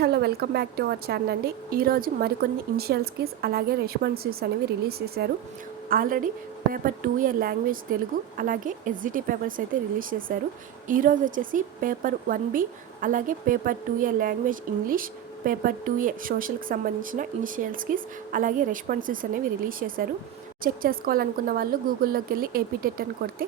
Hello welcome back to our channel అండి. ఈరోజు మరికొన్ని ఇనిషియల్ కీస్ అలాగే రెస్పాన్సివ్స్ అనేవి రిలీజ్ చేశారు. Already paper 2A language Telugu అలాగే ఎస్జిటి పేపర్స్ అయితే రిలీజ్ చేశారు. ఈరోజు వచ్చేసి పేపర్ 1B అలాగే paper 2A language English, paper 2A సోషల్కి సంబంధించిన ఇనిషియల్ కీస్ అలాగే రెస్పాన్సివ్స్ అనేవి రిలీజ్ చేశారు. చెక్ చేసుకోవాలనుకున్న వాళ్ళు గూగుల్లోకి వెళ్ళి ఏపీటెట్ అని కొడితే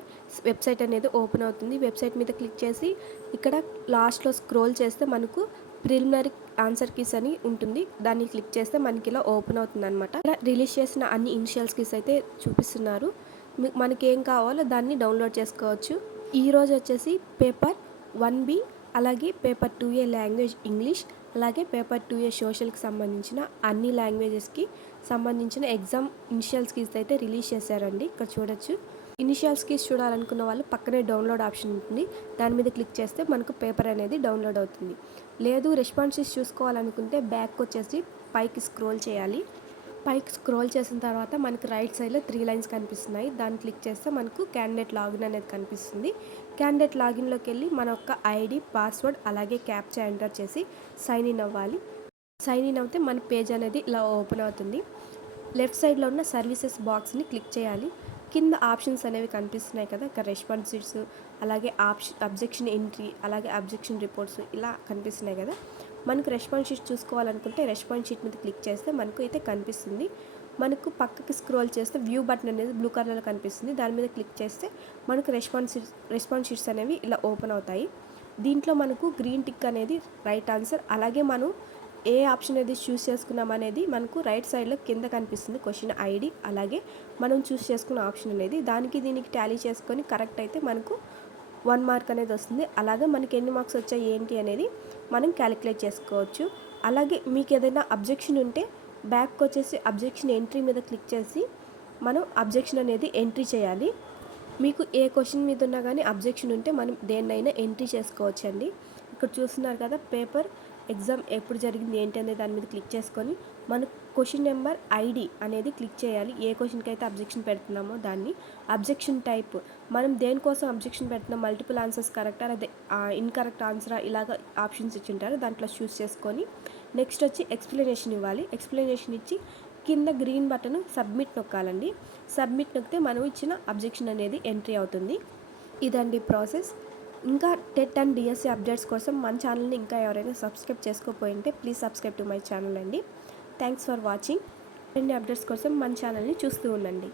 వెబ్సైట్ అనేది ఓపెన్ అవుతుంది. వెబ్సైట్ మీద క్లిక్ చేసి ఇక్కడ లాస్ట్లో స్క్రోల్ చేస్తే మనకు ప్రిలిమినరీ ఆన్సర్ కీస్ అని ఉంటుంది. దాన్ని క్లిక్ చేస్తే మనకి ఇలా ఓపెన్ అవుతుంది అనమాట. ఇలా రిలీజ్ చేసిన అన్ని ఇనిషియల్స్ కీస్ అయితే చూపిస్తున్నారు. మనకి ఏం కావాలో దాన్ని డౌన్లోడ్ చేసుకోవచ్చు. ఈరోజు వచ్చేసి పేపర్ 1B అలాగే పేపర్ 2A లాంగ్వేజ్ ఇంగ్లీష్ అలాగే పేపర్ 2A సోషల్కి సంబంధించిన అన్ని లాంగ్వేజెస్కి సంబంధించిన ఎగ్జామ్ ఇనిషియల్స్ కీస్ అయితే రిలీజ్ చేశారండి. ఇక్కడ చూడొచ్చు. ఇనిషియల్స్ కీస్ చూడాలనుకున్న వాళ్ళు పక్కనే డౌన్లోడ్ ఆప్షన్ ఉంటుంది. దాని మీద క్లిక్ చేస్తే మనకు పేపర్ అనేది డౌన్లోడ్ అవుతుంది. లేదు రెస్పాన్సెస్ చూసుకోవాలనుకుంటే బ్యాక్ వచ్చేసి పైకి స్క్రోల్ చేయాలి. పైకి స్క్రోల్ చేసిన తర్వాత మనకు రైట్ సైడ్లో 3 లైన్స్ కనిపిస్తున్నాయి. దాన్ని క్లిక్ చేస్తే మనకు క్యాండిడేట్ లాగిన్ అనేది కనిపిస్తుంది. క్యాండిడేట్ లాగిన్లోకి వెళ్ళి మన యొక్క ఐడి, పాస్వర్డ్ అలాగే క్యాప్చా ఎంటర్ చేసి సైన్ ఇన్ అవ్వాలి. సైన్ ఇన్ అవుతే మన పేజ్ అనేది ఇలా ఓపెన్ అవుతుంది. లెఫ్ట్ సైడ్లో ఉన్న సర్వీసెస్ బాక్స్ని క్లిక్ చేయాలి. కింద ఆప్షన్స్ అనేవి కనిపిస్తున్నాయి కదా, ఇక్కడ రెస్పాన్సివ్స్ అలాగే అబ్జెక్షన్ ఎంట్రీ అలాగే అబ్జెక్షన్ రిపోర్ట్స్ ఇలా కనిపిస్తున్నాయి కదా. మనకు రెస్పాన్స్ షీట్ చూసుకోవాలనుకుంటే రెస్పాన్స్ షీట్ మీద క్లిక్ చేస్తే మనకు అయితే కనిపిస్తుంది. మనకు పక్కకి స్క్రోల్ చేస్తే వ్యూ బటన్ అనేది బ్లూ కలర్లో కనిపిస్తుంది. దాని మీద క్లిక్ చేస్తే మనకు రెస్పాన్స్ షీట్స్ అనేవి ఇలా ఓపెన్ అవుతాయి. దీంట్లో మనకు గ్రీన్ టిక్ అనేది రైట్ ఆన్సర్, అలాగే మనం ఏ ఆప్షన్ అనేది చూస్ చేసుకున్నాం అనేది మనకు రైట్ సైడ్లో కింద కనిపిస్తుంది క్వశ్చన్ ఐడి, అలాగే మనం చూస్ చేసుకున్న ఆప్షన్ అనేది దానికి దీనికి టాలీ చేసుకొని కరెక్ట్ అయితే మనకు 1 మార్క్ అనేది వస్తుంది. అలాగే మనకి ఎన్ని మార్క్స్ వచ్చాయి ఏంటి అనేది మనం క్యాలిక్యులేట్ చేసుకోవచ్చు. అలాగే మీకు ఏదైనా అబ్జెక్షన్ ఉంటే బ్యాక్ వచ్చేసి అబ్జెక్షన్ ఎంట్రీ మీద క్లిక్ చేసి మనం అబ్జెక్షన్ అనేది ఎంట్రీ చేయాలి. మీకు ఏ క్వశ్చన్ మీద ఉన్నా కానీ అబ్జెక్షన్ ఉంటే మనం దేన్నైనా ఎంట్రీ చేసుకోవచ్చండి. ఇక్కడ చూస్తున్నారు కదా, పేపర్ ఎగ్జామ్ ఎప్పుడు జరిగింది ఏంటి అనేది దాని మీద క్లిక్ చేసుకొని మన క్వశ్చన్ నెంబర్ ఐడి అనేది క్లిక్ చేయాలి. ఏ క్వశ్చన్కి అయితే అబ్జెక్షన్ పెడుతున్నామో దాన్ని, అబ్జెక్షన్ టైప్ మనం దేనికోసం అబ్జెక్షన్ పెడుతున్నాం, మల్టిపుల్ ఆన్సర్స్ కరెక్టా అదే ఇన్కరెక్ట్ ఆన్సరా ఇలాగ ఆప్షన్స్ ఇచ్చింటారు. దాంట్లో చూస్ చేసుకొని నెక్స్ట్ వచ్చి ఎక్స్ప్లెనేషన్ ఇవ్వాలి. ఎక్స్ప్లెనేషన్ ఇచ్చి కింద గ్రీన్ బటన్ సబ్మిట్ నొక్కాలండి. సబ్మిట్ నొక్కితే మనం ఇచ్చిన అబ్జెక్షన్ అనేది ఎంట్రీ అవుతుంది. ఇదండి ప్రాసెస్. ఇంకా టెట్ అండ్ డిఎస్సి అప్డేట్స్ కోసం మన ఛానల్ని ఇంకా ఎవరైనా సబ్స్క్రైబ్ చేసుకోకపోయింటే please subscribe to my channel అండి. Thanks for watching. అన్ని అప్డేట్స్ కోసం మన ఛానల్ని చూస్తూ ఉండండి.